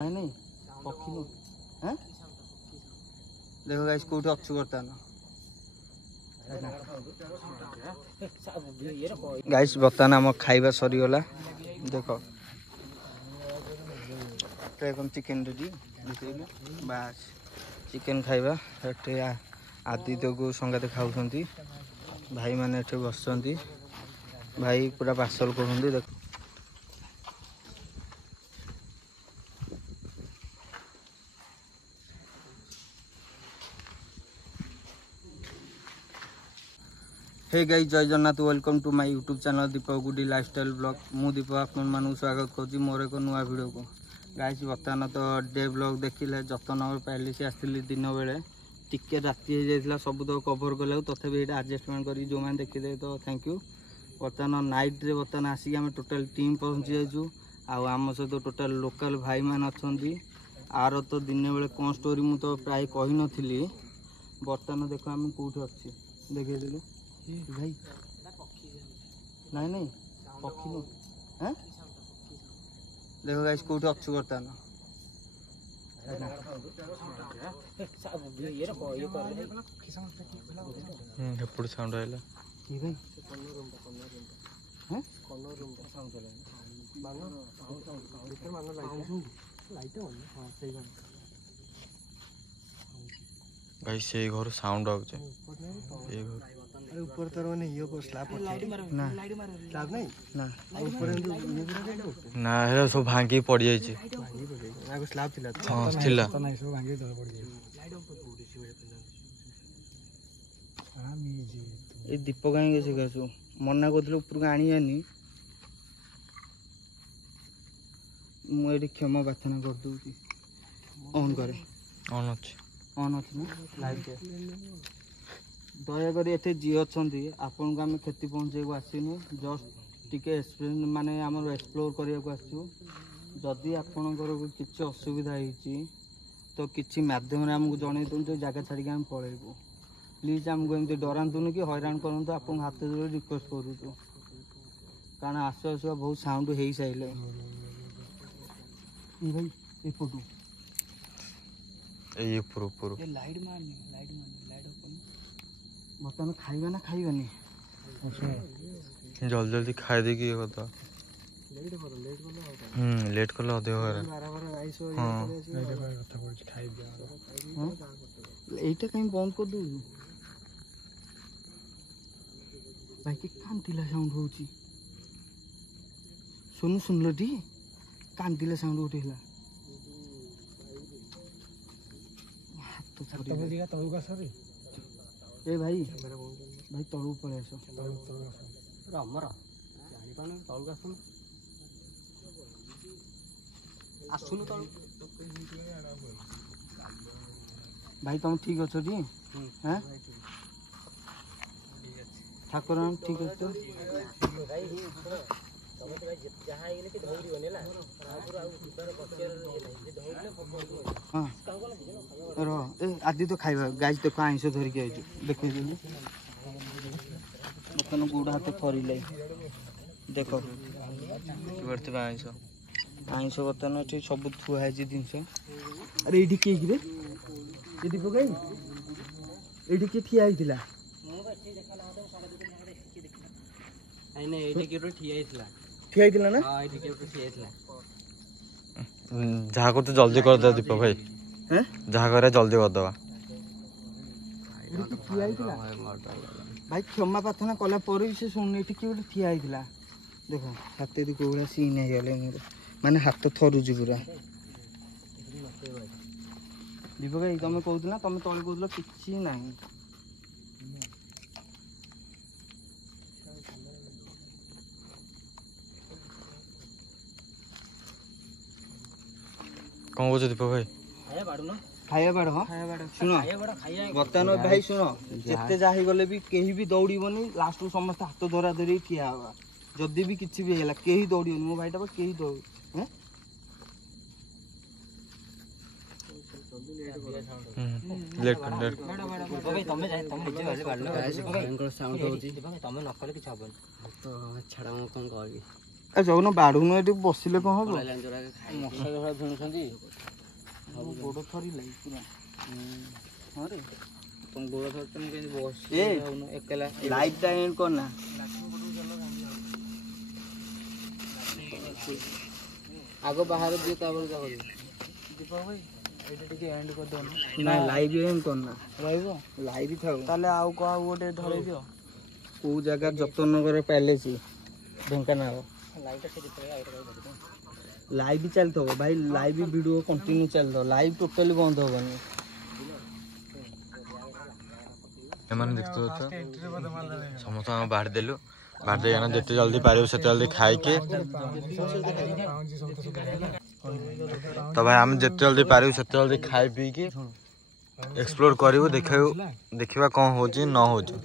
नहीं नहीं पक्षी नहीं हैं देखो गाइस कोठी अच्छु करता ना गाइस बर्तमान आम खाइबा सरीगला देख चिकेन रेडी बास चिकेन खाइबा आदित्य को संगाते खाऊ भाई मैंने बस भाई पूरा पार्सल कर देख hey guys Jai Jagannath welcome to my YouTube channel Deepak गुडी लाइफस्टाइल ब्लॉग मु दीपक आपन स्वागत करुँच मोर एक नुआ वीडियो को गाइस बर्तमान तो डे ब्लॉग देखिले जतन पाइली से आसती दिन बेले टिके राति हो जाता सब तो कभर कला तथापि ये आडजस्टमेंट कर जो मैंने देखिए तो थैंक यू बर्तमान नाइट रे बर्तमान आसिक आम टोटाल टीम पहुँची जाइए आम सहित टोटाल लोकल भाई मान अच्छा आर तो दिन बेले कौन स्टोरी मुझे तो प्राय कही नी बर्तमान देख आम कौटी अच्छी देखे भाई नहीं नहीं पक्षी नहीं हैं देखो गाइस कोठी अच्छु करता ना एपड़ साउंड आइला की भाई हैं गाइस से घर साउंड आउछ ए घर अरे ऊपर तर माने यो को स्लैब ना स्लैब नहीं ना ऊपर ना हे सब भांगी पड़ जाई छी आगो स्लैब थिला हां थिला तो नहीं सब भांगी तले पड़ जाई ए दीपक काई के सिखासु मन्ना कोथले ऊपर को आनी आनी मु एडी क्षमा प्रार्थना कर दूची ऑन करे ऑन अछि ना लाइट दे दयाकोरी ये जी अच्छा आपन को आम क्षति पहुँचे आसनु जस्ट टी माने आम एक्सप्लोर करने को आसु जदि आपणकर किसी असुविधा होती तो किसी मध्यम आमको जन दिखाँ जगह छाड़ी आम पलैबू प्लीज आमको एमती डरातुनि कि हैरान करूँ आप हाथ जोड़ रिक्वेस्ट करूँ कारण आसु आसुआ बहुत साउंड हो सारे भाई एपटू लाइट मारनी बर्तमान खाइबा ना खाइबानी जल्दी जल्दी खाई दे कि बता लेट कल अधिक এইটা कहीं बंद कर दू भाई कि कांतिला साउंड होची सुनलो टी कांतिला साउंड उठेला हाथ तो छोड़ी तळू का सरी ए भाई भाई तळू पळे आसो हमर जानि पान तळू का सुन आसुनु तळू भाई तुम ठीक अछो टी हैं ठाकुर ठीक अछि तो भाई तमे तो भाई जहां गेले कि धौरी बनेला ठाकुर आ ऊपर पछियर जे धौरले हां रो ए आदि तो खाइबा गाइस देखो आइंस धरि के आइछु देखै दिनु बतन गुडा हाथ थरी लै देखो वर्त आइंस आइंस बतन एठी सब थुआ है जे दिनस अरे एठी के गिरे एठी पकाई एठी के ठिया आइतिला आइने एठी के ठिया आइतिला ना हां एठी के ठिया आइतिला जहाँ कर तो जल्दी कर दे दीपक भाई हैं जहाँ करे जल्दी कर दवा भाई क्षमा प्रार्थना कला पर से सुन एठी के ठिया आइतिला देखो हाथ दी कोला सीन है गले मोर माने हाथ थरुजी पूरा दीपक भाई तुम कहूला तुम तले कहूला किछि नाही कौन बोल दीपक भाई खाया बाड़ शुण बर्तमान भाई शुण जिते जहाँ गले भी कहीं भी दौड़बनी लास्ट को समस्त हाथ धरा धरी ठिया हवा जदि भी किसी भी है कहीं दौड़बनी मो भाईटा कहीं दौड़ साउंड होची तमे न कले किछ हबन तो छाड़ा म कोन कहबी ଏ ଜଗନ ବାଢୁନୁ ଏଠି ବସିଲେ କଣ ହବ? ମଶା ଧରା ଧୁଣୁଛନ୍ତି ଗୋଡ଼ ଥରିଲା ପୁରା। ହଁ ରେ ତମ ଗୋଡ଼ ଧରିଛ ମୁଁ କେମିତି ବସି ଏ ଏକଲା ଲାଇଟଟା ଏଣ୍ଡ କରନା। ଆଗ ବାହାରେ ଦିଅ ତାପରେ ଯା କରିବ। ଦୀପକ ଭାଇ ଏଇଟା ଟିକେ ଏଣ୍ଡ କରିଦଉନ। ନାଇଁ ଲାଇଭ ଏଣ୍ଡ କରନା, ରହିବ ଲାଇଭ ଥାଉ। ତାହେଲେ ଆଉ କାହାକୁ ଗୋଟେ ଧରେଇ ଦିଅ। କୋଉ ଜାଗା? ଯତନଗର ପ୍ୟାଲେସ, ଢେଙ୍କାନାଳ। ଲାଇଭ ଚାଲିଥିବ ଭାଇ, ଲାଇଭ ଭିଡ଼ିଓ କଣ୍ଟିନ୍ୟୁ ଚାଲିଥିବ, ଲାଇଭ ଟୋଟାଲି ବନ୍ଦ ହବନି। ଏମାନେ ଦେଖୁଥିବ ତ ସମସ୍ତଙ୍କୁ ବାଢ଼ି ଦେଲୁ, ବାଢ଼ି ଦେଇକିନା ଯେତେ ଜଲ୍ଦି ପାରିବୁ ସେତେ ଜଲ୍ଦି ଖାଇକି ତ ଭାଇ ଆମେ ଯେତେ ଜଲ୍ଦି ପାରିବୁ ସେତେ ଜଲ୍ଦି ଖାଇ ପିଇକି ଏକ୍ସପ୍ଲୋର କରିବୁ, ଦେଖିବା କ'ଣ ହେଉଛି ନ ହେଉଛି।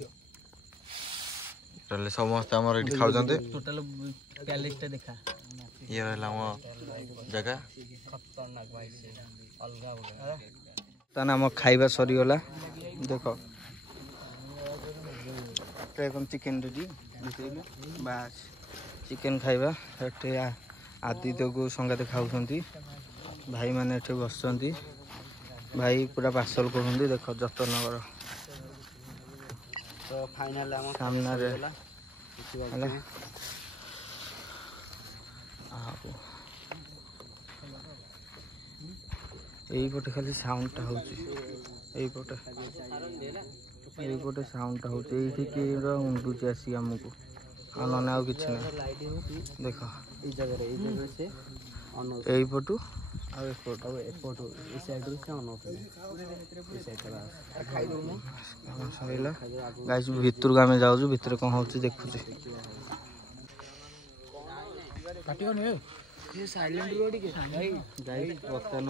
ତାହେଲେ ସମସ୍ତେ ଆମର ଏଠି ଖାଉଛନ୍ତି। ଟୋଟାଲ ପ୍ୟାଲେସଟା ଦେଖା। ଇଏ ରହିଲା ଆମ ଜାଗା। ତାହେଲେ ଆମ ଖାଇବା ସରିଗଲା। ଦେଖ ଚିକେନ ରେଡ଼ି, ବାସ୍ ଚିକେନ ଖାଇବା। ଏଠି ଆଦିତ୍ୟକୁ ସଙ୍ଗାତେ ଖାଉଛନ୍ତି, ଭାଇମାନେ ଏଠି ବସୁଛନ୍ତି। ଭାଇ ପୁରା ପାର୍ସଲ କରୁଛନ୍ତି। ଦେଖ ଯତନଗର ତ ଫାଇନାଲ ଆମ ସାମ୍ନାରେ ହେଲା। ହେଲା। ଆଉ ଏଇପଟେ ଖାଲି ସାଉଣ୍ଡଟା ହେଉଛି, ଏଇପଟେ ସାଉଣ୍ଡଟା ହେଉଛି। ଏଇଠି କିଏ ଉଣ୍ଡୁଛି ଆସିକି ଆମକୁ, ଆଉ ନହେଲେ ଆଉ କିଛି ନାହିଁ। ଦେଖ ଏଇ ଜାଗାରେ ସେ ଏଇପଟୁ ଆଉ ଏପଟୁ ଏଇ ସାଇଡରୁ ସେ ଅନଉଥିଲେ। ଏଇ ସାଇଡଟା ଖାଇଦଉନୁ। ସରିଲା ଗାଇସ୍, ଭିତରକୁ ଆମେ ଯାଉଛୁ, ଭିତରେ କ'ଣ ହେଉଛି ଦେଖୁଛି। ଗାଇସ୍ ବର୍ତ୍ତମାନ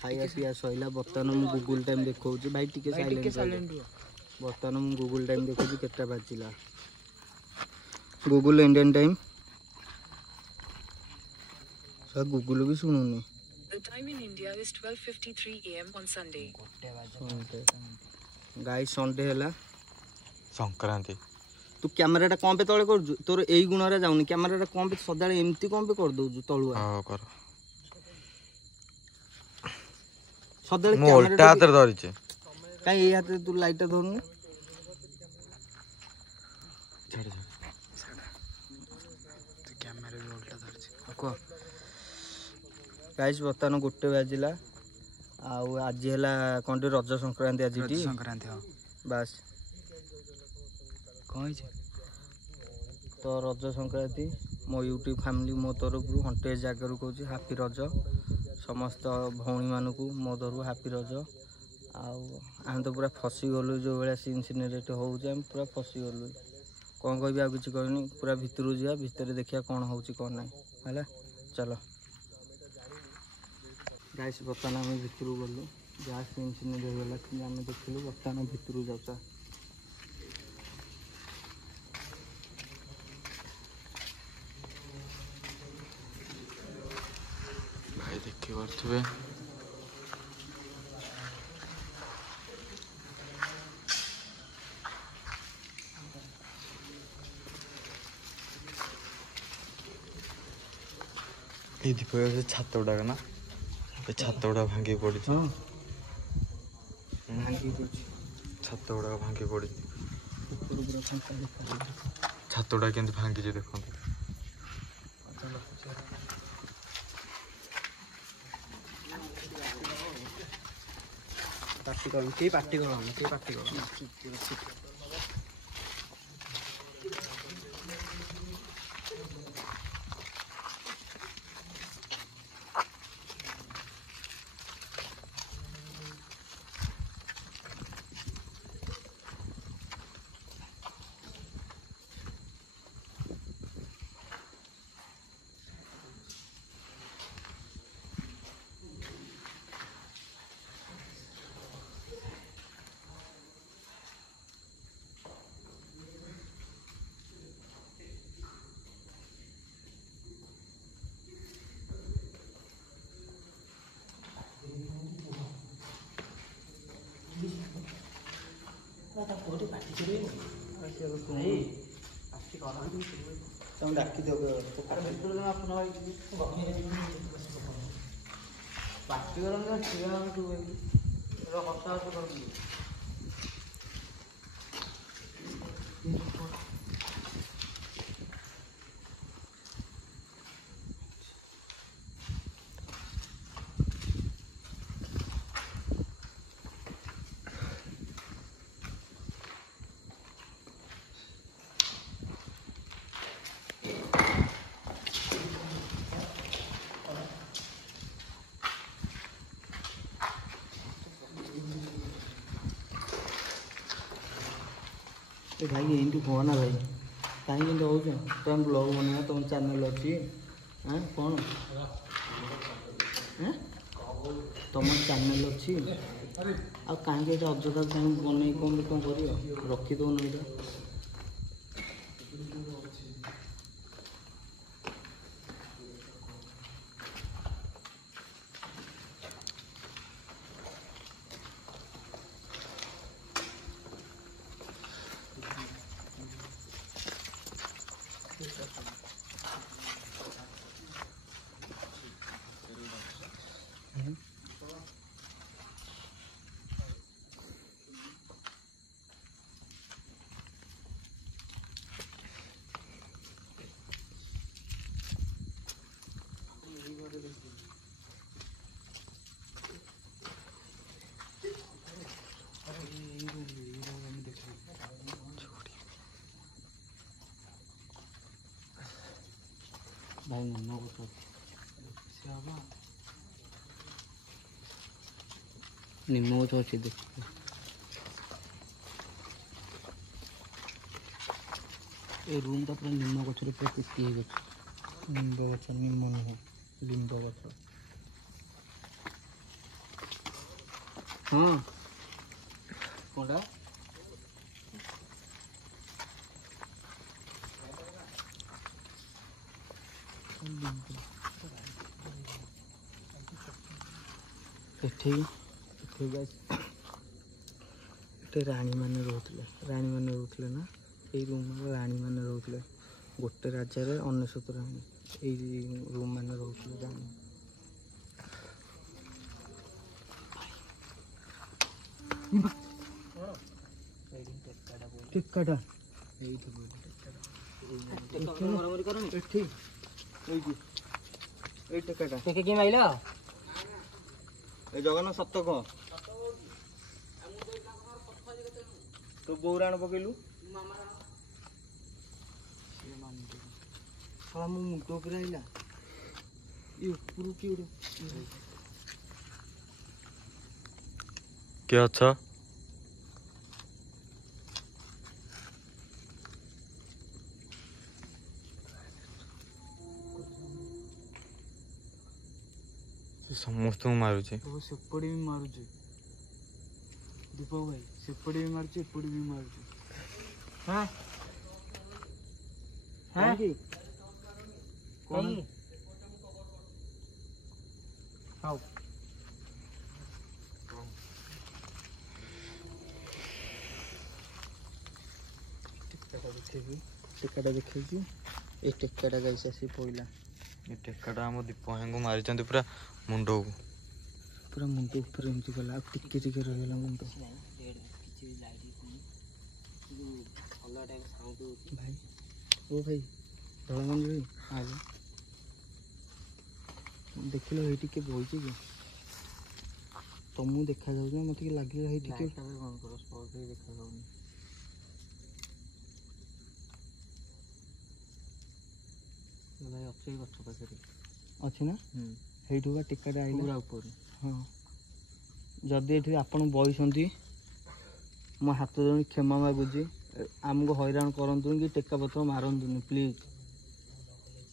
ଖାଇବା ପିଇବା ସରିଲା। ବର୍ତ୍ତମାନ ମୁଁ ଗୁଗୁଲ ଟାଇମ୍ ଦେଖାଉଛି। ଭାଇ ଟିକେ ସାଇଲେଣ୍ଟ। ବର୍ତ୍ତମାନ ମୁଁ ଗୁଗୁଲ ଟାଇମ୍ ଦେଖୁଛି କେତେଟା ବାଜିଲା। Google Indian time. ଗୁଗୁଲ ବି ଶୁଣୁନି। ଗାଇସ୍ ସଣ୍ଡେ ହେଲା, ସଂକ୍ରାନ୍ତି। ତୁ କ୍ୟାମେରାଟା କ'ଣ ପାଇଁ ତଳେ କରୁଛୁ? ତୋର ଏଇ ଗୁଣରେ ଯାଉନି। କ୍ୟାମେରାଟା କ'ଣ ପାଇଁ ସଦାବେଳେ ଏମିତି କ'ଣ ପାଇଁ କରିଦେଉଛୁ ତଳୁଆ? ସଦାବେଳେ ମୁଁ ଓଲଟା ହାତରେ ଧରିଛି। କାଇଁ ଏଇ ହାତରେ ତୁ ଲାଇଟଟା ଧରୁନୁ? କୁହ ଗାଇସ୍, ବର୍ତ୍ତମାନ 1 ବାଜିଲା। ଆଉ ଆଜି ହେଲା କ'ଣଟି? ରଜ ସଂକ୍ରାନ୍ତି। ଆଜି ସଂକ୍ରାନ୍ତି। ହଁ ବାସ୍। କ'ଣ ହେଇଛି? ତ ରଜ ସଂକ୍ରାନ୍ତି ମୋ ୟୁଟ୍ୟୁବ୍ ଫ୍ୟାମିଲି ମୋ ତରଫରୁ ହଣ୍ଟେଜ ଜାଗାରୁ କହୁଛି ହାପି ରଜ। ସମସ୍ତ ଭଉଣୀମାନଙ୍କୁ ମୋ ତରଫରୁ ହାପି ରଜ। ଆଉ ଆମେ ତ ପୁରା ଫସିଗଲୁ, ଯେଉଁ ଭଳିଆ ସିନେରିଟି ହେଉଛି ଆମେ ପୁରା ଫସିଗଲୁ। କ'ଣ କହିବି, ଆଉ କିଛି କହିନି। ପୁରା ଭିତରକୁ ଯିବା, ଭିତରେ ଦେଖିବା କ'ଣ ହେଉଛି କ'ଣ ନାହିଁ। ହେଲା ଚାଲ ଗାଇସ୍। ବର୍ତ୍ତମାନ ଆମେ ଭିତରକୁ ଗଲୁ, ଯାହା ସିନେରୀ ହେଇଗଲା କିନ୍ତୁ ଆମେ ଦେଖିଲୁ। ବର୍ତ୍ତମାନ ଭିତରକୁ ଯାଉଛା। ଭାଇ ଦେଖିପାରୁଥିବେ এই দীপক ଛାତ ଗୁଡ଼ାକ ନା, ଏ ଛାତ ଗୁଡ଼ାକ ଭାଙ୍ଗି ପଡ଼ିଛି। ଛାତ ଗୁଡ଼ାକ ଭାଙ୍ଗି ପଡ଼ିଛି। ଛାତ ଗୁଡ଼ାକ କେମିତି ଭାଙ୍ଗିଛି ଦେଖନ୍ତୁ। ପାଟି କରନି, କେହି ପାଟି କରନି, କେହି ପାଟି କରନି। ପାଟି କରିବେ। ତମେ ଡାକିଦିଅ ପାଟି କରନ୍ତି ଠିଆ ଆମେ ତୁ ହତାହତ କରନ୍ତି। भाई एमती हो ना भाई कहीं हो तुम ब्लॉग बना तुम चैनल अच्छी हाँ कौन तुम चैनल अच्छी आ कहीं अजथा कहीं बन कौन कर रखीदन ये भाई निम्न गच निम्न गच अच्छी देख ये रूम पूरा निम्न गचर पूरा पिटी हो निम्ब गच निम्ब नुह लिंब गच हाँ कौन राणी मैंने रोते ना ये रूम राणी मैंने रोते गोटे राजार 99 राणी ये रूम मैंने रोते राणी टेक्काटा जगन सत कह तो बो राण पकेलु मो मुंड उपर आइला ये ऊपर किए किए अच्छा समस्त मारुचे सेपटे भी मारुचे दीपक भाई सेपटे भी मारुचे एपटे भी मारुचे हाँ हाँ कौन हाँ टेक्काटा देखी ये टेक्काटा गाइस आसी पइला ये टेक्काटा आम दीप भाई को मारी पूरा मुंड को पूरा मुंड ऊपर एमती गला टिके टिके रहीगला मुंड भाई ओ भाई धड़गंज भाई आज देख लो ये टिके बोलछ कि तुमको देखा जाऊ मत लगे ये टिके बंद करो स्पॉट पे देखा जाऊ भाई अच्छे गछ पाखे अच्छे ना ହେଇଠୁ ଟିକେଟ ଆଇଲା ପୁରା ଉପରେ ହଁ ଯଦି ଏଠି ଆପଣ ବଇଛନ୍ତି ମୋ ହାତ ଜଣେ କ୍ଷମା ମାଗୁଛି ଆମକୁ ହଇରାଣ କରନ୍ତୁନି କି ଟେକା ପତ୍ର ମାରନ୍ତୁନି ପ୍ଲିଜ୍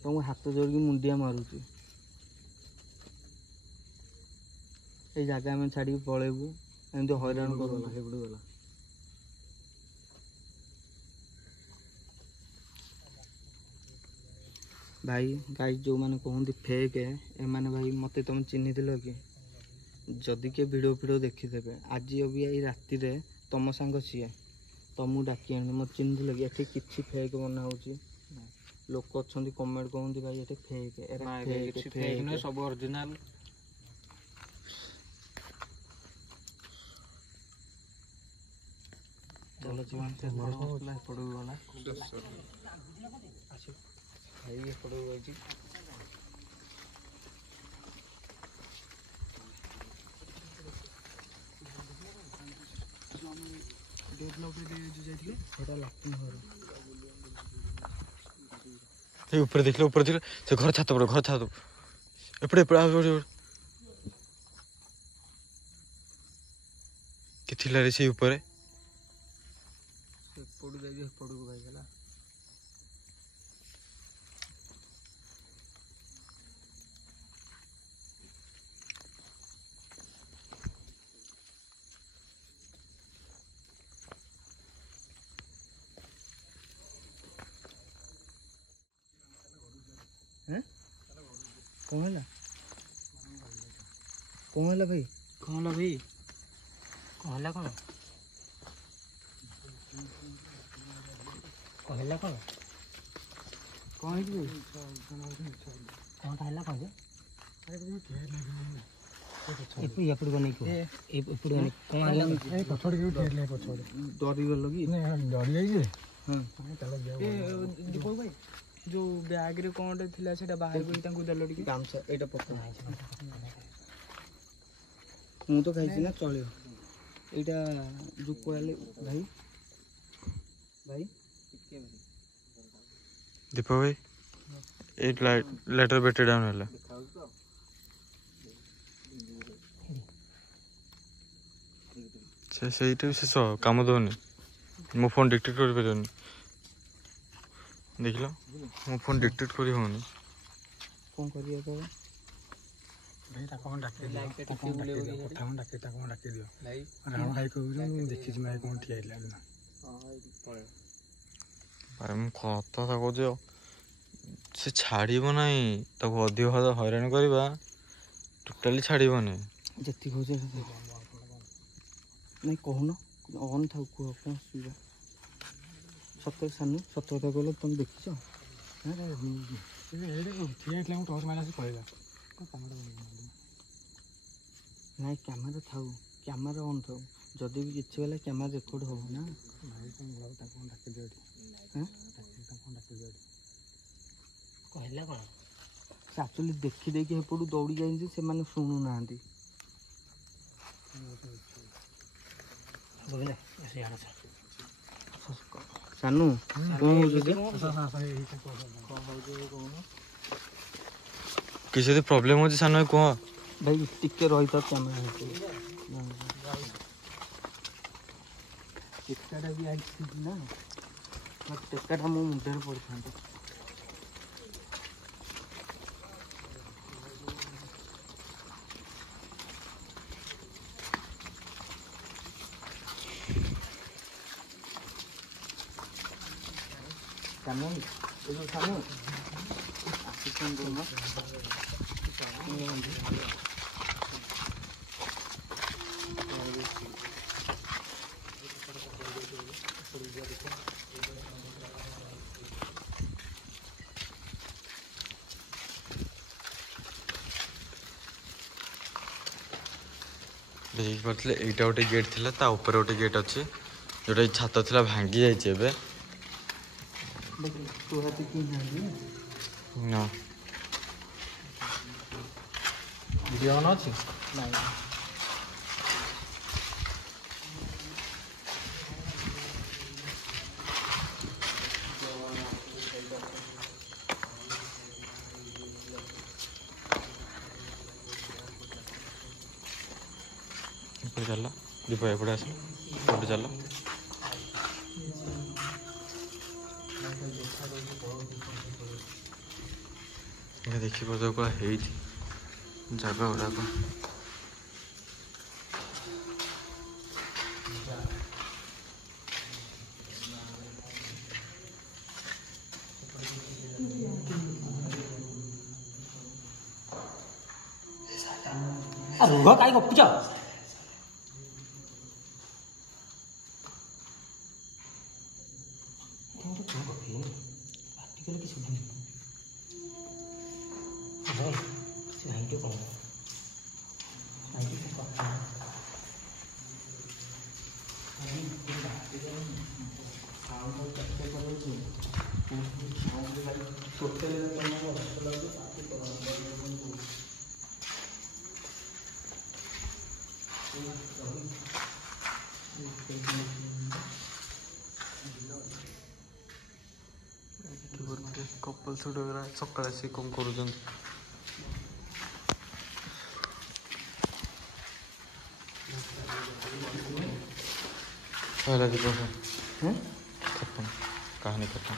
ତମକୁ ହାତ ଯୋଡ଼ିକି ମୁଣ୍ଡିଆ ମାରୁଛି ଏଇ ଜାଗା ଆମେ ଛାଡ଼ିକି ପଳେଇବୁ ଏମିତି ହଇରାଣ କରନ୍ତୁ ହେପଟୁ ଗଲା भाई गाइस जो मैंने कहते फेक है एमाने भाई मत तुम चिन्ह कि जदि किए भिडियो फिडियो देखीदे आज अभी आई राति तुम सांग सी तुमको डाकी आनी मत चिन्ह कि ये कि फेक बना हो लोक अछंती कमेंट कहंती भाई एटे फेक एरा କିଛି ଫେକ୍ ନୁହେଁ ସବୁ ଅରିଜିନାଲ। ଚାଲ ଜୀବନ ସେ ଏପଟକୁ ଗଲା ଭାଇ ଏପଟକୁ ଯାଇଛି। ସେଟା ଲାଟିନ୍ ଘର ସେ ଉପରେ ଦେଖିଲେ ସେ ଘର ଛାତ ଏପଟେ କି ଥିଲା ରେ ସେ ଉପରେ ସେପଟୁ ଯାଇକି ଏପଟକୁ ଭାଇ ହେଲା। कौन है भाई କଣ ହେଲା ଭାଇ? କଣ ହେଲା କଣ? କହିଲା କଣ? कौन है भाई କଣଟା ହେଲା କଣ ଯେ? ଏପଟକୁ ବନେଇ କୁହ। ଏପଟକୁ ବନେଇ କଣ ହେଲା? डरी गल कि ଦୀପକ ଭାଇ ଯୋଉ ବ୍ୟାଗରେ କଣଟେ ଥିଲା ସେଟା ବାହାରକୁ ତାଙ୍କୁ ଦେଲ ଟିକେ। गामछा एटा पकड़ मु तो खाई ना चलियो एटा जो कहले भाई भाई दीपक भाई 8 लेटर बेटे डाउन है ସେଇଟା ଶେଷ କାମ ଦଉନି। ମୋ ଫୋନ୍ ଡିକ୍ଟେଟ୍ କରିପାରିବନି। ଦେଖିଲ ମୋ ଫୋନ୍ ଡିକ୍ଟେଟ୍ କରି ହଉନି। कौन करिए तो भाई ताको डाके दियो ताको डाके दियो राम भाई को देखि मैं कोन ठिया इला ଭାଇ ମୁଁ କଥା କହୁଛି ସେ ଛାଡ଼ିବ ନାହିଁ। ତାକୁ ଅଧିକ ହଇରାଣ କରିବା ଟୋଟାଲି ଛାଡ଼ିବନି। जति हो जाए नहीं कहून ऑन था कह कौन सुविधा सत्य सानू सत्य कथा कहले तुम देखिछ ठिया इला टॉर्च मारा से कहला नहीं कैमरा थाउ कैमरा ऑन थाउ जदि भी किछि बेला कैमरा रेकॉर्ड हो ना भाई तुम बोल ताको डाके दियो हैं ताको डाके दियो କହିଲା କଣ? से एक्चुअली देखि देखि हेपडू दौड़ी जाई से माने सुनु नांती बोले ऐसे आना था। सानू कौन हो जे କିଛି ଯଦି ପ୍ରୋବ୍ଲେମ୍ ହେଉଛି ସାନ ଭାଇ କୁହ। भाई टिके रही तो कैमरा टेकाटा भी आई ना टेकाटा मो मुंडे पड़ता सानू ये जो सानू असिस्टेंट करना ଦେଖିପାରୁଥିଲେ ଏଇଟା ଗୋଟେ ଗେଟ୍ ଥିଲା ତା ଉପରେ ଗୋଟେ ଗେଟ୍ ଅଛି ଯୋଉଟା ଛାତ ଥିଲା ଭାଙ୍ଗି ଯାଇଛି ଏବେ। तू हाथी की नहीं ନା ଭିଡ଼ିଓ ଅନ୍ ଅଛି? नहीं ଏପଟେ ଚାଲ ଦୀପ ଏପଟେ ଆସ ଏପଟେ ଚାଲ। ଦେଖିପାରୁଛ କ'ଣ ହେଇଛି ଜାଗା ଗୁଡ଼ାକ। ରୁହ କାଇଁ ଗପୁଛ? ପାଟି କଲେ କିଛି कपल सुट वगैरह सकाଳେ से कौन करूँ खत्म कहानी खत्म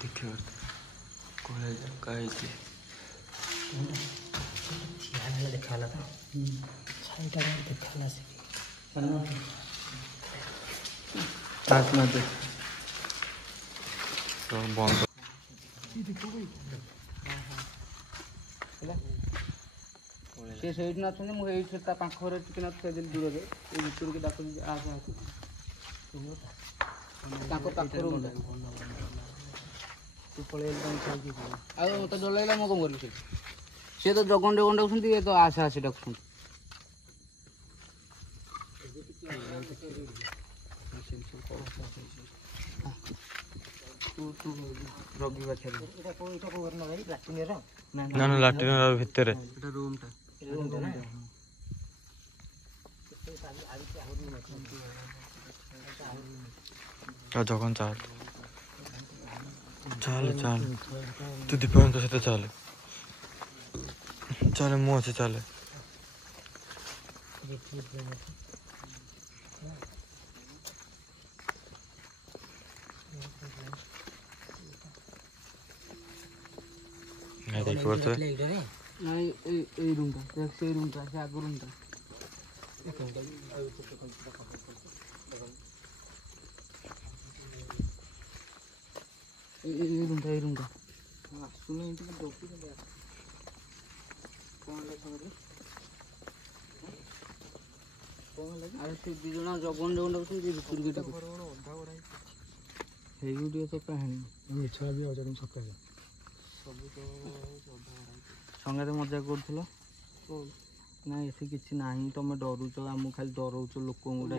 देखिए देखा छाईटा देखा से बंद ସେ ସେଇଠି ନଛନ୍ତି ମୁଁ ଏଇଠି ତା ପାଖ ଘରେ ଟିକେ ନଥିଲି ଦୂରରେ ଏଇ ଭିତରକୁ ଡାକୁଛନ୍ତି ଆସ ତାଙ୍କ ପାଖରୁ ତୁ ପଳେଇ ଆଉ ମତେ ଡର ଲାଗିଲା ମୁଁ କ'ଣ କରିବି ସେଠି ସିଏ ତ ଜଗଣ୍ଡେ ଗଣ୍ଡାଉଛନ୍ତି ଇଏ ତ ଆସେ ଆସେ ଡାକୁଛନ୍ତି ରବିବାର ना ना लाट्रिन भितर जगन चल चल चल तू दीपक सहित चल चल मु अच्छे चल देखिए नहीं ए रूमटा से रूमटा से आगो रूमटा ए रूमटा सुनो इनके डॉक्टर ने कौन लगा अरे से दी जना जगन जगन से भितर के टाको हे वीडियो तो कहानी मिछा भी हो जाम सकाळे संगे मजा कर ना एसे किसी ना तुम डरुच आम खाली डरौच लोक मुझे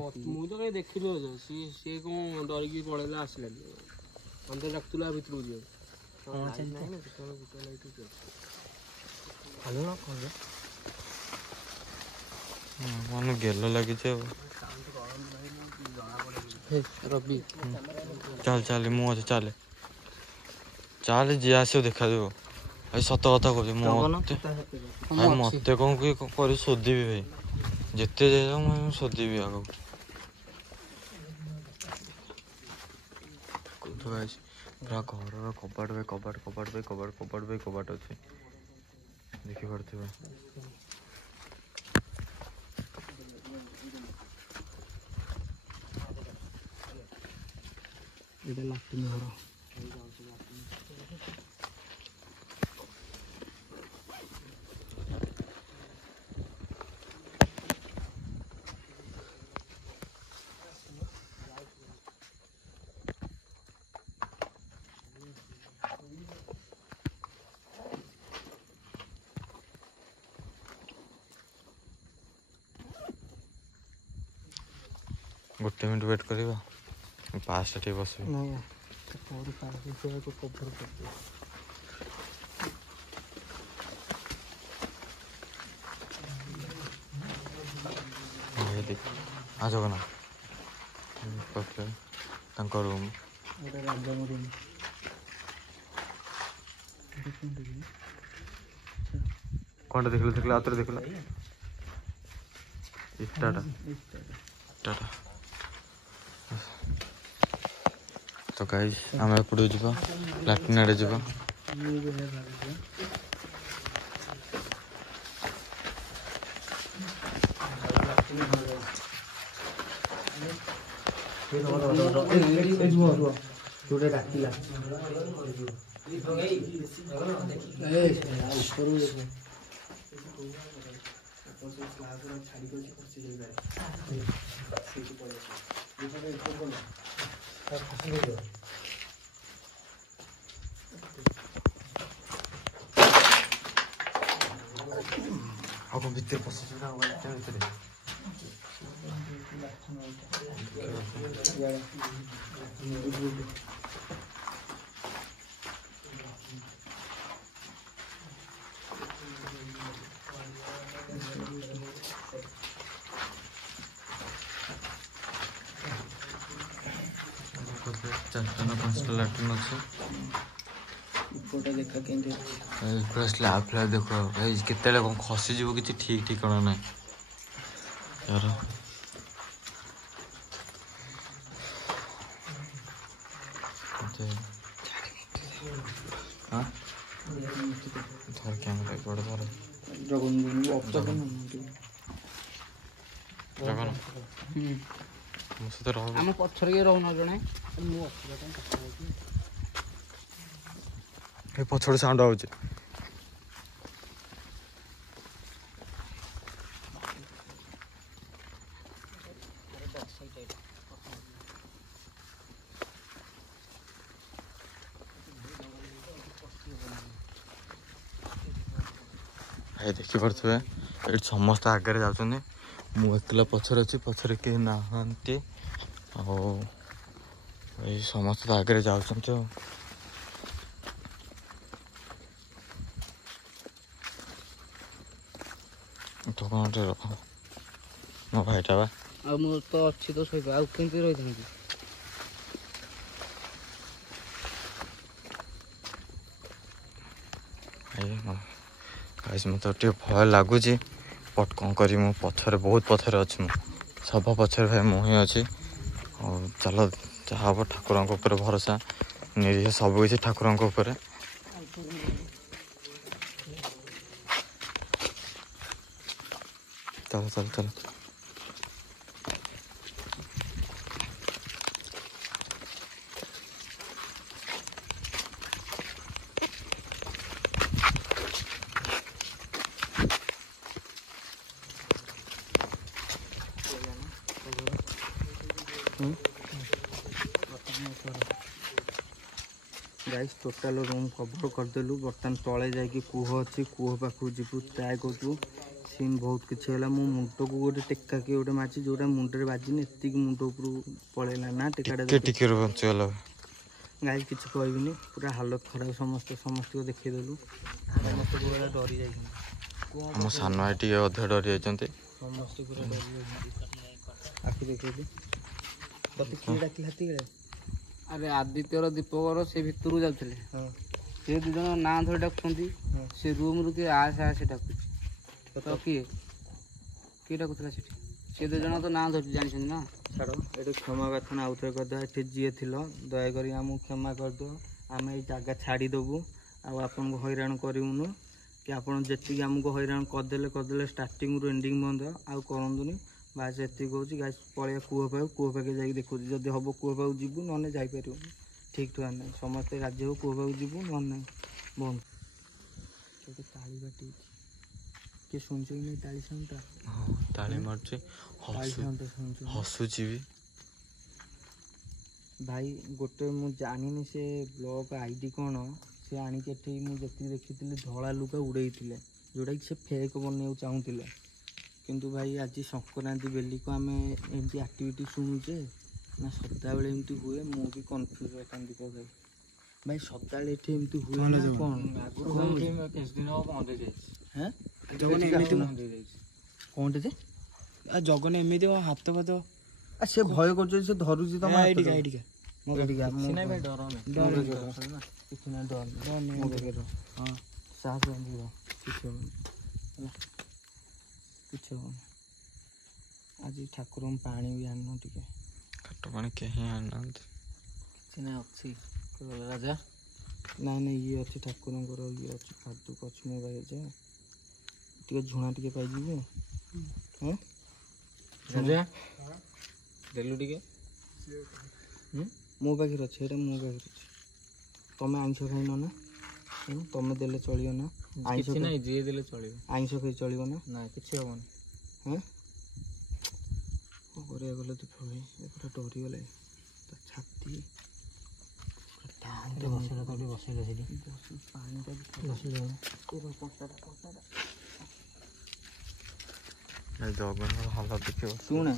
तो कहीं देखिल सी कौन डरिकी पड़ेगा आसला अंदर डाकुला भितर मन गेल लगी रवि चल चल मु अच्छे चल चल जी आस देखा देव भाई सत कथा कह मत कौन कर शोधिबी भाई जिते जाए मुझे शोधिबी आग पूरा घर कबाट भाई कबाट कबाट भाई कबाट कबाट भाई कबाट अच्छे देखिपे लाट्रिन घर गोटे मिनट वेट करवा पास बस आ जगना रूम कौन देख लो आउे देख लो टाटा टाटा तो गाइस आम एपटू जा लाट्रिन आड़े जा भितर पस ଚାରିଟା ନା ପାଞ୍ଚଟା ଲାଟ୍ରିନ୍ ଅଛି। ଉପରଟା ଦେଖା କେମିତି ଅଛି। ପୁରା ସ୍ଲାବ୍ ଫ୍ଲାବ୍ ଦେଖ ଭାଇ, କେତେବେଳେ କ'ଣ ଖସିଯିବ କିଛି ଠିକ୍ ଠିକଣା ନାହିଁ यार। हाँ धर कैमरा एक बड़ा धर जगन मुझे तो रहो आम पछरे के रहून जणे ये पछड़ साउंड आउच। भाई देखी पड़े ये समस्त आगे जाऊँ मु एकला पछर अच्छी पछरे के नहांती समस्त आगे जाऊँ तो कौन रख मो भाईटा बा मु तो अच्छी तो सही आ केमती रही था गाइस मत टे भय लगुच बट कौन करी मु पछरे बहुत पछरे अच्छी मु सभा पछरे भाई मु ही अच्छी और चल जहाँ हम ठाकुर भरोसा निरीह सब किसी ठाकुर चल चल चल गाइस टोटाल रूम कवर करदेलु बर्तमान तले जाकि कूह अच्छी कूह पाखु जीवु ट्राए करूँ सीन बहुत किसी है मो मुंड को गोटे टेक्का कि गोटे माची जोटा मुंडे बाजिनी एति मुंड उपर पलैला ना टेक्का गाइस किसी कहबिनी पूरा हालत खराब समस्त को देखदेलु समस्त पूरा डरी जाइए आम सान भाई टे अधे डरी जाते समस्त पूरा डरी आखि देखिए कति किए डाकिल हाथी अरे आदित्यर दीपकर से भितर जाते से दु जन ना धरी डाकुंट से रूम रु किए आसे आसे डाकुच तो किए डाकुला से दु जन तो ना धरी जानी ना छाड़ ये क्षमा प्रार्थना आउ थे करदे ये जी थी दयाकोरी आमको क्षमा करदे आम ये जगह छाड़देबू आपन को हैरान करूँ कि आप जी आमको हैरान करदे स्टार्टिंग रू एंडिंग बंद आउ करूँ बास ये कहूँ गाइस पलिया कूह पाखे जाकि देखो जब हम कूह पाक जीवु ना जापर ठीक ठुआ ना समस्ते राज्य हो कूह पाक जीवु ना बंद ताली बाटी किए शुणुच कि नहीं ताली साउंडटा ताली मार्चे हसुची भी भाई गोटे मु जानी से ब्लॉग आईडी कौन से आणिके मुझे देखी धला लुगा उड़े जोटा कि से फेक बनवाक चाहूले किंतु भाई आज संक्रांति बेली को आम एमती एक्टिविटी शुणुचे ना सदा बेले एमती हुए मु भी कन्फ्यूज होता दीपक भाई भाई सदा एमती हुए ना कौन कौन जगन एमती हाथ फाथ से भय कर धरुची तुम हाँ साहस किसी आज ठाकुर पानी भी आन टे काट पानी कहीं आना अच्छी राजा ना ना ये अच्छी ठाकुर ये अच्छी फादुक अच्छी मो पाखे टे झुणा टे पाइबे राजा देलु टे मो पाखे अच्छे मो पाखे अच्छे तुम आइंस खाइन ना तुम देले चलियो ना आइंस नहीं जी देले चलियो आइंस खाई चलियो ना ना किसी हेनी हाँ करा गल दीप भाई पूरा डरीगला छाती ଭାଇ ଜଗନ୍ନାଥ ହାଲତ ଦେଖିବ। ଶୁଣେ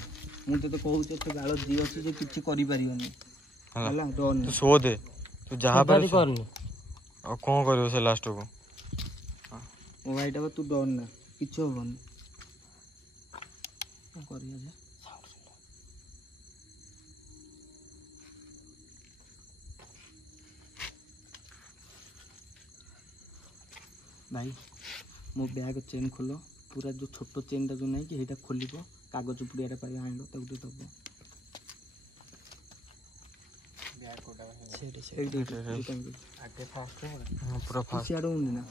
ମୁଁ ତତେ କହୁଛି ଏତେ ଗାଳ ଯିଏ ଅଛି ଯେ କିଛି କରିପାରିବନି ହେଲା ଡରନି। ତୁ ଶୋଧେ ତୁ ଯାହା ପାରି କରନି ଆଉ କ'ଣ କରିବ ସେ ଲାଷ୍ଟକୁ। ମୋ ଭାଇଟା ତୁ ଡରନା କିଛି ହବନି। କ'ଣ କରିବା ଯେ भाई मो बैग चेन खोल पूरा जो छोट चेनटा जो नहीं कि ସେଇଟା ଖୋଲିବ କାଗଜ ପୁଡ଼ିଆଟା ପାଇ ଆଣିଲ ତାକୁ ଟିକେ ଦବ।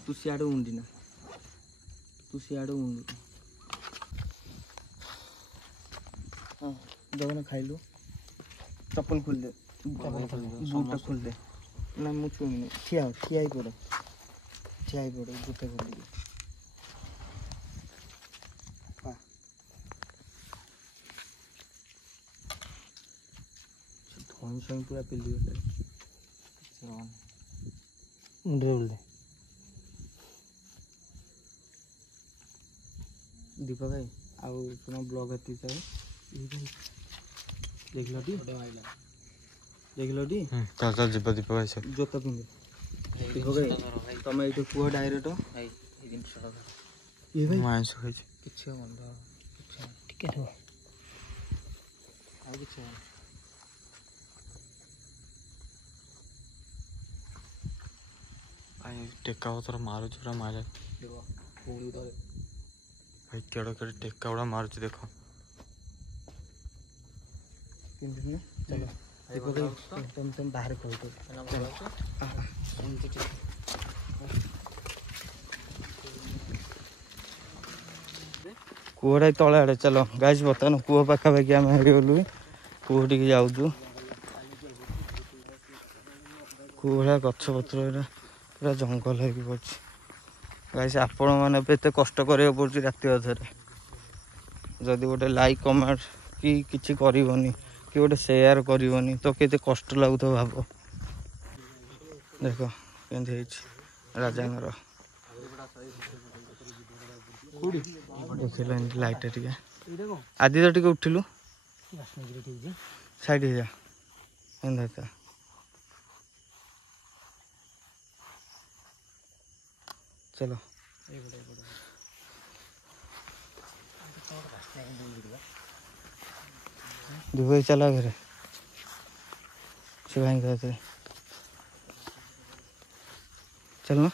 ତୁ ସିଆଡ଼େ ଉଣ୍ଡି ନା ହଁ ଜଗନ ଖାଇଲୁ ଚପଲ ଖୋଲିଦେ ବୁଟଟା ଖୋଲିଦେ ନା ମୁଁ ଛୁଇଁନି ଠିଆ ହେଇ ପଡ଼ ଜୁତା ଖୋଲିଦେ। ଧଇଁ ସଇଁ ପୁରା ପିଲି दीपक भाई आउ तुम ब्लॉग एति चाहे देखलटी चल चल जीवा दीपक भाई से जोता पिंधे दीपक भाई तुम ये कुह डायरेक्ट ये भाई मांस खाई किसी बंद टिके आ किसी टेका उतर मारुच पूरा मारे भाई केड़े केड़े टेका उड़ा मारुच देखो। चलो दीपक भाई तुम बाहर कहो तो कूहटा तले आड़े चलो गाइस बर्तमान कूह पाखापाखि आम गलु कूह टी जाऊँ कूहड़ा गछ पत्र पूरा जंगल हो पड़े गाइस आपण मैंने एत कष्ट करा पड़े राति अधरे जदि गोटे लाइक कमेंट कि किसी करनी कि गोटे शेयर करनी तो केते कष्ट लगुत भाव देख केमती राजांगर देखल लाइट टे आदि तो टे उठिलु साइड हो जा एंता चलो दुबई चला घर से भाई कहते चलो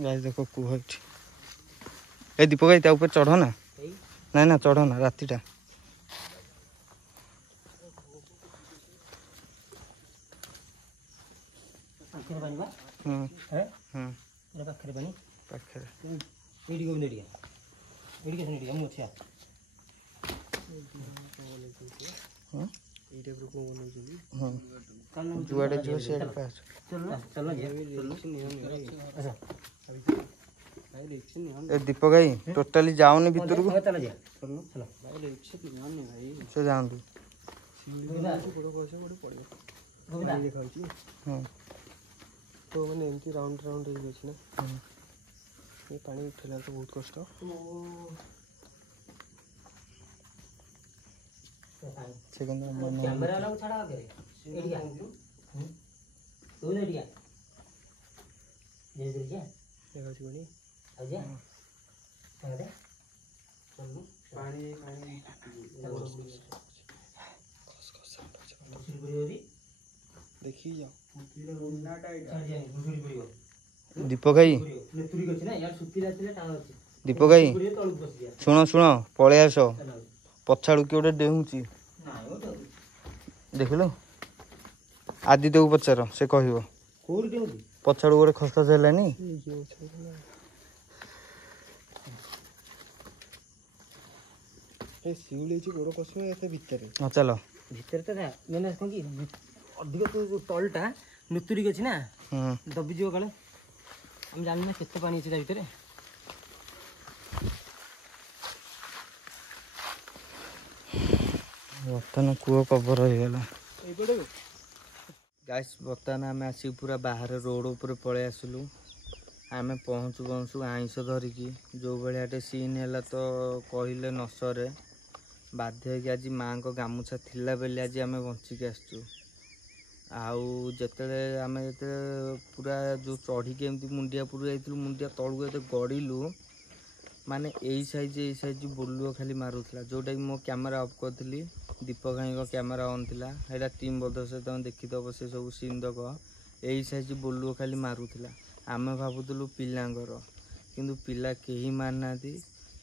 गाइस देखो कुह ए दीपक भाई ऊपर चढ़ ना ना ना चढ़ ना रातिटा जुआड़े जो से दीपक भाई टोटाली जाऊनी भीतर को से जाऊँ तो मैंने एमती राउंड राउंड ना ये पानी उठेला तो बहुत कष्ट कैमरा वाला छाड़ा आगे एडिया तू ने एडिया जे जा देखा छी कोनी आजा आजा पानी पानी देखी जाओ दीपक भाई दीपक भाई शुण शुण पलि आस पछाड़ू किए गोटे डेऊँची देखिलु आदित्य को पचार से कह पछाड़ू गोटे खसखस है शिवली गोड़ कस भितर हाँ चलो ଭିତରେ ତ ମାନେ କ'ଣ କି ଅଧିକ ତୁ ତଳଟା ନୁତୁରିକି ଅଛି ନା ଦବିଯିବ କାଳେ ଆମେ ଜାଣିନା କେତେ ପାଣି ଅଛି ତା ଭିତରେ। ବର୍ତ୍ତମାନ କୂଅ କଭର ହେଇଗଲା ଗାଇସ୍। ବର୍ତ୍ତମାନ ଆମେ ଆସିକି ପୁରା ବାହାରେ ରୋଡ଼ ଉପରେ ପଳେଇ ଆସିଲୁ। ଆମେ ପହଞ୍ଚୁ ପହଞ୍ଚୁ ଆଇଁଷ ଧରିକି ଯେଉଁ ଭଳିଆଟେ ସିନ୍ ହେଲା ତ କହିଲେ ନ ସରେ। ବାଧ୍ୟ ହେଇକି ଆଜି ମାଆଙ୍କ ଗାମୁଛା ଥିଲା ବୋଲି ଆଜି ଆମେ ବଞ୍ଚିକି ଆସିଛୁ। ଆଉ ଯେତେବେଳେ ପୁରା ଯେଉଁ ଚଢ଼ିକି ଏମିତି ମୁଣ୍ଡିଆ ପୁର ଯାଇଥିଲୁ, ମୁଣ୍ଡିଆ ତଳକୁ ଏତେ ଗଡ଼ିଲୁ ମାନେ ଏଇ ସାଇଜ୍ ବୋଲୁଅ ଖାଲି ମାରୁଥିଲା। ଯେଉଁଟାକି ମୋ କ୍ୟାମେରା ଅଫ୍ କରିଥିଲି, ଦୀପକ ଭାଇଙ୍କ କ୍ୟାମେରା ଅନ୍ ଥିଲା। ସେଇଟା ଟିମ୍ ବଦଳ ସହିତ ତମେ ଦେଖିଦେବ ସେ ସବୁ ସିନ୍ ତକ। ଏଇ ସାଇଜ୍ ବୋଲୁଅ ଖାଲି ମାରୁଥିଲା। ଆମେ ଭାବୁଥିଲୁ ପିଲାଙ୍କର, କିନ୍ତୁ ପିଲା କେହି ମାରିନାହାନ୍ତି।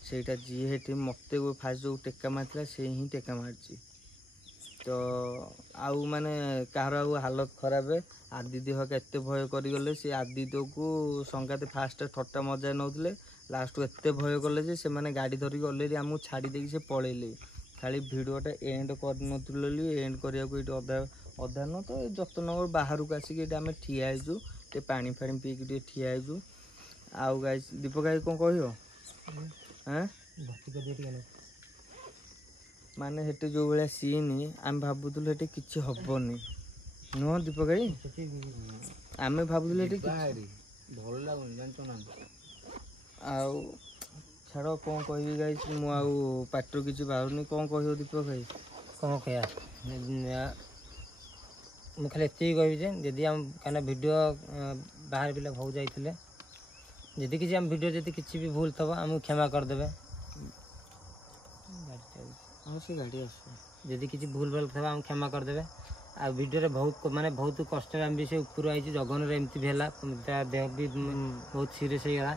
ସେଇଟା ଯିଏ ହେଠି ମୋତେ ଫାଷ୍ଟ ଯେଉଁ ଟେକା ମାରିଥିଲା ସେ ହିଁ ଟେକା ମାରିଛି। ତ ଆଉ ମାନେ କାହାର ଆଉ ହାଲତ ଖରାପ। ଆଦିତ୍ୟ ହକା ଏତେ ଭୟ କରିଗଲେ, ସେ ଆଦିତ୍ୟକୁ ସଙ୍ଗାତେ ଫାଷ୍ଟ ଥଟ୍ଟା ମଜା ନେଉଥିଲେ, ଲାଷ୍ଟକୁ ଏତେ ଭୟ କଲେ ଯେ ସେମାନେ ଗାଡ଼ି ଧରିକି ଅଲରେଡ଼ି ଆମକୁ ଛାଡ଼ି ଦେଇକି ସେ ପଳେଇଲେ। ଖାଲି ଭିଡ଼ିଓଟା ଏଣ୍ଡ କରିନଥିଲୁ ବୋଲି ଏଣ୍ଡ କରିବାକୁ ଏଇଠି ଅଧା ନୁହଁ ତ ଯତ୍ନଗର ବାହାରକୁ ଆସିକି ଏଇଠି ଆମେ ଠିଆ ହେଇଛୁ। ଟିକେ ପାଣି ଫାଣି ପିଇକି ଟିକେ ଠିଆ ହେଇଛୁ। ଆଉ ଗାଇସ୍ ଦୀପକ ଭାଇ କ'ଣ କହିବ? ମାନେ ସେଠି ଯେଉଁ ଭଳିଆ ସିନ୍ ଆମେ ଭାବୁଥିଲୁ ସେଠି କିଛି ହବନି, ନୁହଁ ଦୀପକ ଭାଇ? ଆମେ ଭାବୁଥିଲୁ ସେଠି ଭଲ ଲାଗୁନି ଜାଣିଛ ନା। ଆଉ ଛାଡ଼ କ'ଣ କହିବି ଗାଇସ୍, ମୁଁ ଆଉ ପାଟିରୁ କିଛି ବାହାରୁନି। କ'ଣ କହିବ ଦୀପକ ଭାଇ? କ'ଣ କହିବା, ମୁଁ ଖାଲି ଏତିକି କହିବି ଯେ ଯଦି ଆମ କାହିଁକିନା ଭିଡ଼ିଓ ବାହାର ପିଲା ବହୁତ ଯାଇଥିଲେ, ଯଦି କିଛି ଆମ ଭିଡ଼ିଓ ଯଦି କିଛି ବି ଭୁଲ ଥିବ ଆମକୁ କ୍ଷମା କରିଦେବେ। ହଁ ସେ ଗାଡ଼ି ଆସିବ। ଯଦି କିଛି ଭୁଲ ଭାଲ ଥିବ ଆମକୁ କ୍ଷମା କରିଦେବେ। ଆଉ ଭିଡ଼ିଓରେ ବହୁତ କଷ୍ଟରେ ଆମେ ବି ସେ ଉପରୁ ଆଇଛୁ। ଜଗନର ଏମିତି ବି ହେଲା, ତା ଦେହ ବି ବହୁତ ସିରିୟସ୍ ହେଇଗଲା।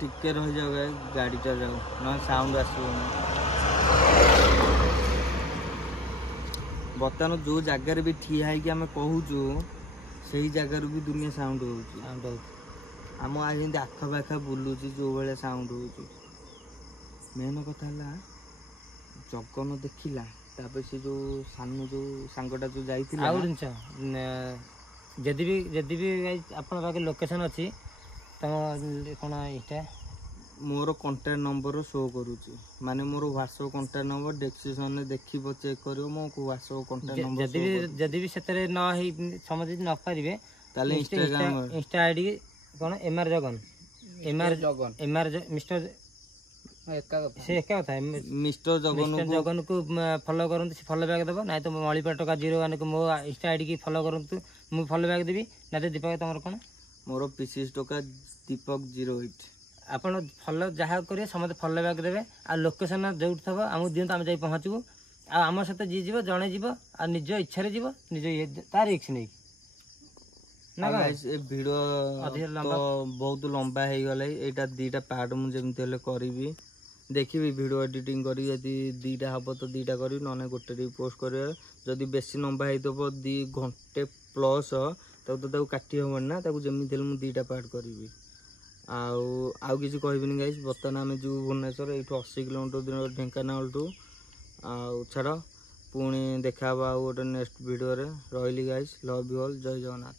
ଟିକେ ରହିଯାଉ ଗାଡ଼ିଟା ଯାଉ, ନହେଲେ ସାଉଣ୍ଡ ଆସିବନି। ବର୍ତ୍ତମାନ ଯେଉଁ ଜାଗାରେ ବି ଠିଆ ହେଇକି ଆମେ କହୁଛୁ ସେଇ ଜାଗାରୁ ବି ଦୁନିଆ ସାଉଣ୍ଡ ହେଉଛି। ଆମ ଯେମିତି ଆଖପାଖ ବୁଲୁଛି ଯେଉଁ ଭଳିଆ ସାଉଣ୍ଡ ହେଉଛି। ମେନ୍ କଥା ହେଲା ଜଗନ ଦେଖିଲା, ତାପରେ ସେ ଯେଉଁ ସାଙ୍ଗଟା ଯେଉଁ ଯାଇଥିଲା। ଆଉ ଜିନିଷ ଯଦି ବି ଆପଣଙ୍କ ପାଖରେ ଲୋକେସନ୍ ଅଛି ତମ କ'ଣ ଏଇଟା ମୋର କଣ୍ଟାକ୍ଟ ନମ୍ବର ଶୋ କରୁଛି, ମାନେ ମୋର ହ୍ୱାଟ୍ସଆପ୍ କଣ୍ଟାକ୍ଟ ନମ୍ବର ଡେସ୍କ୍ରିପସନ୍ରେ ଦେଖିବ, ଚେକ୍ କରିବ। ମୋ ହ୍ୱାଟ୍ସଆପ୍ କଣ୍ଟାକ୍ଟ ନମ୍ବର ଯଦି ବି ସେଥିରେ ନ ହେଇ ସମସ୍ତେ ଯଦି ନ ପାରିବେ ତାହେଲେ ଇନଷ୍ଟା ଆଇଡି କ'ଣ MR ଜଗନ ମିଷ୍ଟର ସେ ଏକା କଥା। ମିଷ୍ଟର ଜଗନକୁ ଫଲୋ କରନ୍ତୁ, ସେ ଫଲୋ ବ୍ୟାକ୍ ଦେବ। ନାଇଁ ତ ମଳିପାଟକା 01କୁ ମୋ ଇନଷ୍ଟା ଆଇଡିକି ଫଲୋ କରନ୍ତୁ, ମୁଁ ଫଲୋ ବ୍ୟାକ୍ ଦେବି। ନା ତ ଦୀପକ ତମର କ'ଣ? ମୋର ପିସିସ୍ ଟଙ୍କା ଦୀପକ 08। ଆପଣ ଫଲୋ ଯାହା କରିବେ ସମସ୍ତେ ଫଲୋ ବ୍ୟାକ୍ ଦେବେ। ଆଉ ଲୋକେସନ୍ ଯେଉଁଠି ଥିବ ଆମକୁ ଦିଅନ୍ତୁ, ଆମେ ଯାଇ ପହଞ୍ଚିବୁ। ଆଉ ଆମ ସହିତ ଯିଏ ଯିବ ଜଣେ ଯିବ, ଆଉ ନିଜ ଇଚ୍ଛାରେ ଯିବ, ନିଜ ତାର ରିସ୍କ ନେଇକି। ଏ ଭିଡ଼ିଓ ତ ବହୁତ ଲମ୍ବା ହେଇଗଲା। ଏଇଟା 2ଟା ପାର୍ଟ ମୁଁ ଯେମିତି ହେଲେ କରିବି। ଦେଖିବି ଭିଡ଼ିଓ ଏଡ଼ିଟିଂ କରି, ଯଦି 2ଟା ହେବ ତ 2ଟା କରିବି, ନହେଲେ ଗୋଟେରେ ବି ପୋଷ୍ଟ କରିବା। ଯଦି ବେଶୀ ଲମ୍ବା ହେଇଥିବ 2 ଘଣ୍ଟେ ପ୍ଲସ୍ ତାକୁ କାଟି ହେବନି ନା, ତାକୁ ଯେମିତି ହେଲେ ମୁଁ 2ଟା ପାର୍ଟ କରିବି। ଆଉ କିଛି କହିବିନି ଗାଇସ୍। ବର୍ତ୍ତମାନ ଆମେ ଯିବୁ ଭୁବନେଶ୍ୱର, ଏଇଠୁ 80 କିଲୋମିଟର ଢେଙ୍କାନାଳଠୁ। ଆଉ ଛାଡ଼, ପୁଣି ଦେଖା ହେବା ଆଉ ଗୋଟେ ନେକ୍ସଟ ଭିଡ଼ିଓରେ। ରହିଲି guys, love you all, Jai Jagannath.